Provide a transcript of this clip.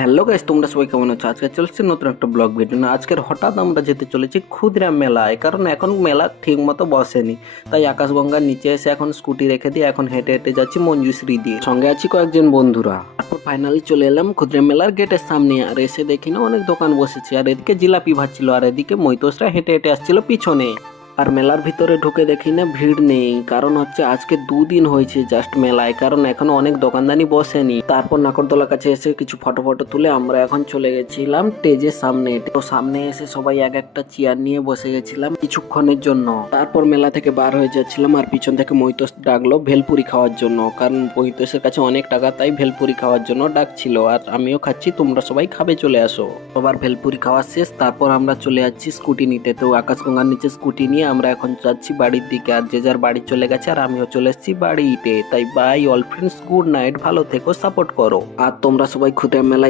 Hello guys, তোমরা সবাই কেমন আছো? আজকে চলছে নতুন একটা ব্লগ ভিডিও না। আজকের হঠাৎ আমরা যেতে চলেছি ক্ষুদিরাম মেলায়, কারণ এখন মেলা ঠিক মতো বসেনি। তাই আকাশগঙ্গার নিচে এসে এখন স্কুটি রেখে দিয়ে এখন হেঁটে হেঁটে যাচ্ছি মঞ্জুশ্রী দিয়ে, সঙ্গে আছি কয়েকজন বন্ধুরা। তারপর ফাইনালি চলে এলাম ক্ষুদিরাম মেলার গেটের সামনে। আর এসে দেখি না অনেক দোকান বসেছে, আর এদিকে জিলাপি ভাজছিল, আর এদিকে মৈতোসরা হেঁটে হেঁটে আসছিল পিছনে। আর মেলার ভিতরে ঢুকে দেখি না ভিড় নেই, কারণ হচ্ছে আজকে দুদিন হয়েছে জাস্ট মেলায়, কারণ এখনো অনেক দোকানদানি বসেনি। তারপর নাকরদোলার কাছে এসে কিছু ফটো ফটো তুলে আমরা এখন চলে গেছিলাম স্টেজের সামনে। তো সামনে এসে সবাই এক একটা চেয়ার নিয়ে বসে গেছিলাম কিছুক্ষণের জন্য। তারপর মেলা থেকে বার হয়ে যাচ্ছিলাম, আর পিছন থেকে মৈতোস ডাকলো ভেলপুরি খাওয়ার জন্য, কারণ মৈতোসের কাছে অনেক টাকা, তাই ভেলপুরি খাওয়ার জন্য ডাকছিল। আর আমিও খাচ্ছি, তোমরা সবাই খাবে চলে আসো। সবার ভেলপুরি খাওয়া শেষ, তারপর আমরা চলে যাচ্ছি স্কুটি নিতে। তো আকাশগঙ্গার নিচে স্কুটি নিয়ে আমরা এখন যাচ্ছি বাড়ির দিকে, আর যে যার বাড়ি চলে গেছে, আর আমিও চলে এসেছি বাড়িতে। তাই bye all friends, good night, ভালো থেকো, সাপোর্ট করো। আর তোমরা সবাই ক্ষুদিরাম মেলায়